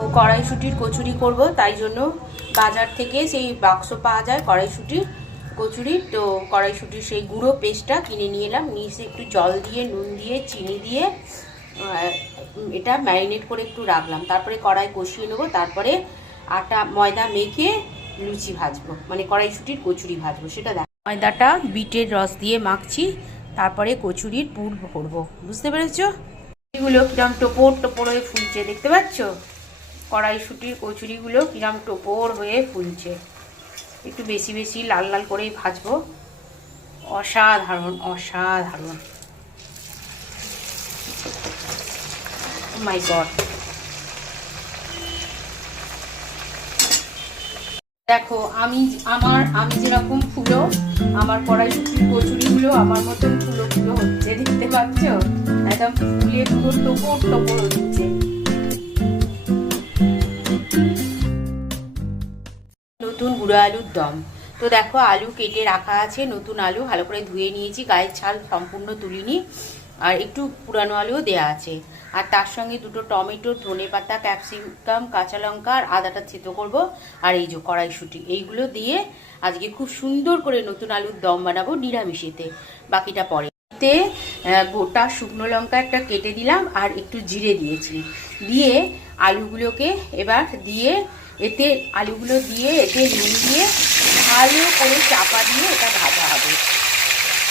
ও কড়াইশুঁটির কচুরি করব, তাই জন্য বাজার থেকে সেই বাক্স পাওয়া যায় কড়াইশুঁটির কচুরি। তো কড়াইশুঁটির সেই গুঁড়ো পেস্টটা কিনে নিয়ে এলাম, নিয়ে এসে একটু জল দিয়ে নুন দিয়ে চিনি দিয়ে এটা ম্যারিনেট করে একটু রাখলাম। তারপরে কড়াই কষিয়ে নেবো, তারপরে আটা ময়দা মেখে লুচি ভাজবো, মানে কড়াইশুঁটির কচুরি ভাজবো। সেটা দেখ, ময়দাটা বিটের রস দিয়ে মাখছি, তারপরে কচুরির পুর ভরবো। বুঝতে পেরেছো? এগুলো কিরম টোপর টোপর হয়ে ফুলছে, দেখতে পাচ্ছ? কড়াইশুঁটির কচুরিগুলো কিরম টোপর হয়ে ফুলছে। একটু বেশি বেশি লাল লাল করেই ভাজবো। অসাধারণ অসাধারণ, মাই গড। দেখো আমি যেরকম ফুলো, আমার কড়াইশুঁটির কচুরিগুলো আমার মতন ফুলো ফুলো হচ্ছে, দেখতে পাচ্ছ? একদম ফুলে পুরো টোপর টোপর হচ্ছে। নতুন গুঁড়ো আলুর দম। তো দেখো আলু কেটে রাখা আছে, নতুন আলু ভালো করে ধুয়ে নিয়েছি, গায়ের ছাল সম্পূর্ণ তুলিনি, আর একটু পুরানো আলুও দেওয়া আছে। আর তার সঙ্গে দুটো টমেটো, ধনেপাতা, ক্যাপসিকাম, কাঁচা লঙ্কা আর আদাটা থেতো করবো, আর এই যে কড়াইশুঁটি, এইগুলো দিয়ে আজকে খুব সুন্দর করে নতুন আলুর দম বানাবো নিরামিষেতে। বাকিটা পরে। তে গোটা শুকনো লঙ্কা একটা কেটে দিলাম, আর একটু জিরে দিয়েছি, দিয়ে আলুগুলোকে এবার দিয়ে এতে আলুগুলো দিয়ে এতে নুন দিয়ে ভালো করে চাপা দিয়ে এটা ভাজা হবে।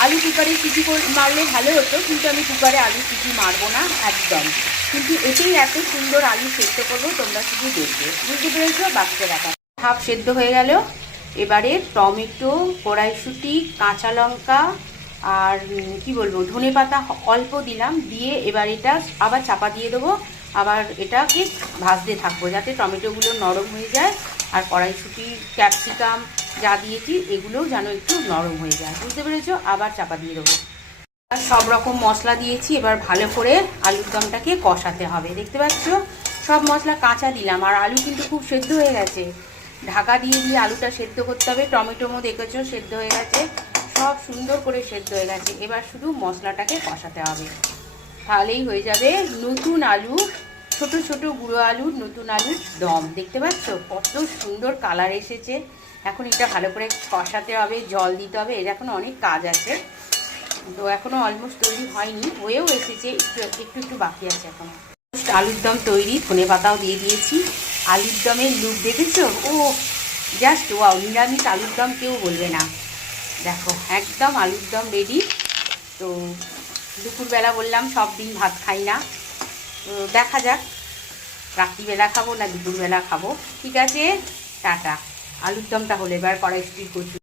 আলু কুকারে সিটি মারলে ভালো হতো, কিন্তু আমি কুকারে আলু সিটি মারবো না একদম। কিন্তু এতেই এত সুন্দর আলু সেদ্ধ করবো, তোমরা শুধু দেখবে। বুঝতে পেরেছো? বাকিটা দেখা। হাফ সেদ্ধ হয়ে গেল। এবারে টমেটো, কড়াইশুঁটি, কাঁচা লঙ্কা আর কি বলবো ধনেপাতা অল্প দিলাম, দিয়ে এবার এটা আবার চাপা দিয়ে দেবো। আবার এটাকে ভাজতে থাকবো যাতে টমেটোগুলো নরম হয়ে যায়, আর কড়াইশুঁটি, ক্যাপসিকাম যা দিয়েছি এগুলোও যেন একটু নরম হয়ে যায়। বুঝতে পেরেছো? আবার চাপা দিয়ে দেবো। আর সব রকম মশলা দিয়েছি, এবার ভালো করে আলুর দমটাকে কষাতে হবে। দেখতে পাচ্ছ সব মশলা কাঁচা দিলাম, আর আলু কিন্তু খুব সেদ্ধ হয়ে গেছে। ঢাকা দিয়ে দিয়ে আলুটা সেদ্ধ করতে হবে। টমেটোও দেখেছো সেদ্ধ হয়ে গেছে, সব সুন্দর করে সেদ্ধ হয়ে গেছে। এবার শুধু মশলাটাকে কষাতে হবে, তাহলেই হয়ে যাবে নতুন আলু, ছোট ছোট গুঁড়ো আলুর নতুন আলুর দম। দেখতে পাচ্ছ কত সুন্দর কালার এসেছে। এখন এটা ভালো করে কষাতে হবে, জল দিতে হবে, এর এখন অনেক কাজ আছে। তো এখনও অলমোস্ট তৈরি হয়নি, হয়েও এসেছে, একটু একটু একটু বাকি আছে এখন। আলুর দম তৈরি, ধনে পাতাও দিয়ে দিয়েছি। আলুর দমের লুক দেখেছো? ও জাস্ট ওয়াও, নিরামিষ আলুর দম কেউ বলবে না। দেখো একদম আলুর দম রেডি। তো দুপুরবেলা বললাম সব দিন ভাত খাই না, তো দেখা যাক রাত্রিবেলা খাবো না দুপুরবেলা খাবো। ঠিক আছে, টাটা। আলুর দমটা হলে এবার কড়াইশুঁটির কচুরি।